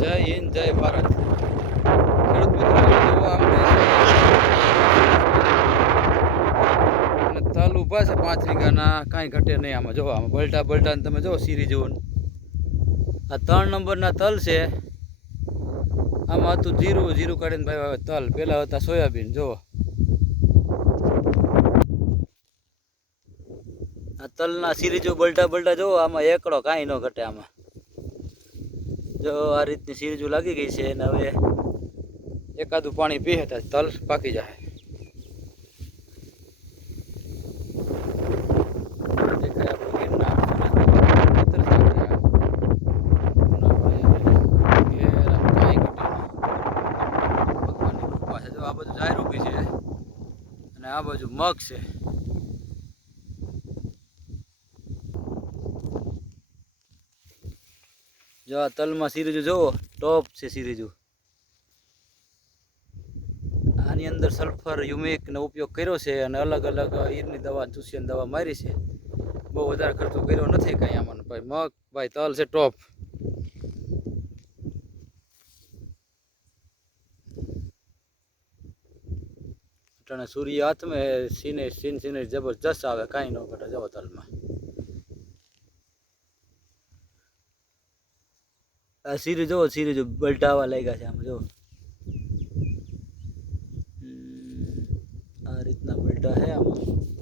જય હિન્દ, જય ભારત. ખેડૂત મિત્રો તલ ઊભા છે પાંચ વીઘાના, કાંઈ ઘટે નહીં આમાં. જોવા આમાં બલટા બલટાને તમે જો, સીરી જેવું આ ત્રણ નંબરના તલ છે. આમાં હતું જીરું જીરું કાઢીને ભાઈ હવે તલ પેલા હતા સોયાબીન જુઓ આ તલના સીરીજો બલટા બલટા જુઓ આમાં એકડો કાંઈ ન ઘટે આમાં. જો આ રીતની સીરજુ લાગી ગઈ છે અને હવે એકાદું પાણી પીએ તો તલ પાકી જાય આ. બાજુ મગ ઘેર આમ કાંઈ ઘટે નહીં. ભગવાનની કૃપા છે જો આ બધું જાહેર ઊભી છે અને આ બાજુ મગ છે જો આ તલમાં સિરીજુ જુઓ, ટોપ છે સિરીજુ. આની અંદર સલ્ફર યુમિકનો ઉપયોગ કર્યો છે અને અલગ અલગ ઈરની દવા ચૂસિયન દવા મારી છે. બહુ વધારે ખર્ચો કર્યો નથી કાંઈ આમાં ભાઈ, મગ, ભાઈ, તલ છે ટોપ. અને સૂર્ય હાથમાં સીને, સીન, સીને જબરજસ્ત આવે, કાંઈ ન ઘટે જવો તલમાં. આ સીરી જો સીરી જો બલટાવા લાગ્યા છે આમ, જો. આ રીતના બલટા છે આમાં.